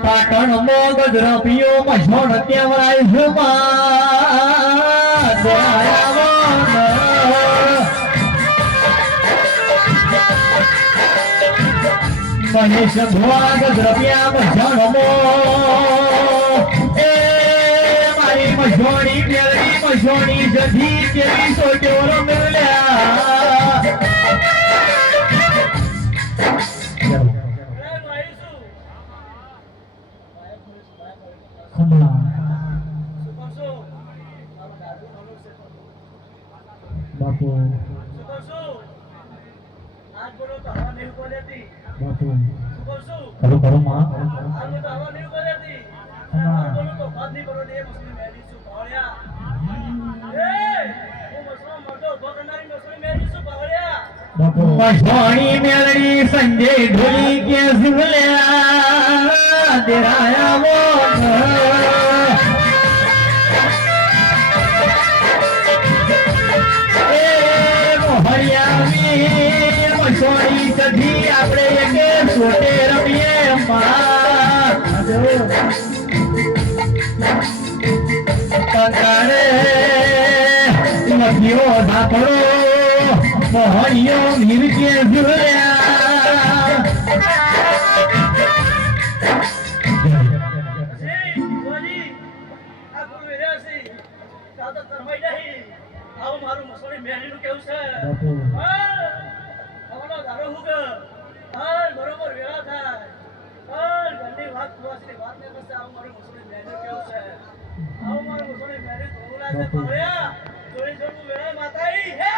પાટણ મોગ દ્રવ્યો મશોણ કેવરાય મહેશ ભોગ દ્રવ્યા મશણમો એ મારી મશોણી મેળવી મશોણી જધી કેવી સોટ્યો મેળ્યા બાપુ આજ બોલો તો હવા નહીં બોલેતી બાપુ કરો કરો માં આજ તો હવા નહીં બોલેતી બોલો તો બાદ નહીં કરો દે મુસ્લિમ મેરી સુ પાળ્યા એ હું મસલો મડો ભગનારી મુસ્લિમ મેરી સુ પાળ્યા બાપુ મસોણી મેલડી સંજય ઢોલી કે સુલ્યા દેરાયા વો મસોણી કદી આપણે એકે સોટે રમીએ પકારે લખ્યો ધાપડો મોહણીઓ મિલકે ઝુલ્યા મારું મસોણી મેલીનું કેવું છે બરોબર વેળા થાય ઘરની વાત ખુવાસી વાત ને બસ આવું મારું મસોણી મેલી કેવું છે આવું મારું મસોણી મેલી થોડું લાગે પાવળ્યા થોડી થોડું વેળા માતાઈ હે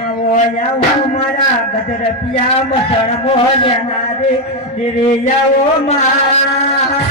આવો મારા ગદર પિયા મસણ મોલ્યા રે દેરે આવો મા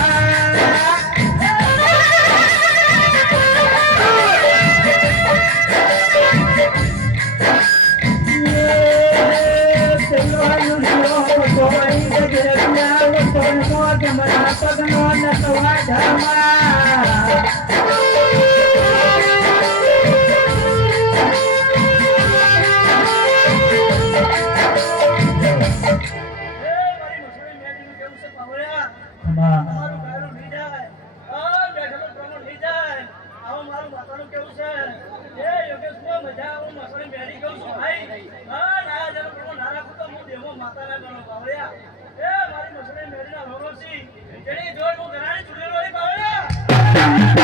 માતાના ગણો પાવળ્યા એ મારી મસળી મેરીના ભગવતી જેની જોડ હું ઘરાણી ચૂડેલો પાવળ્યા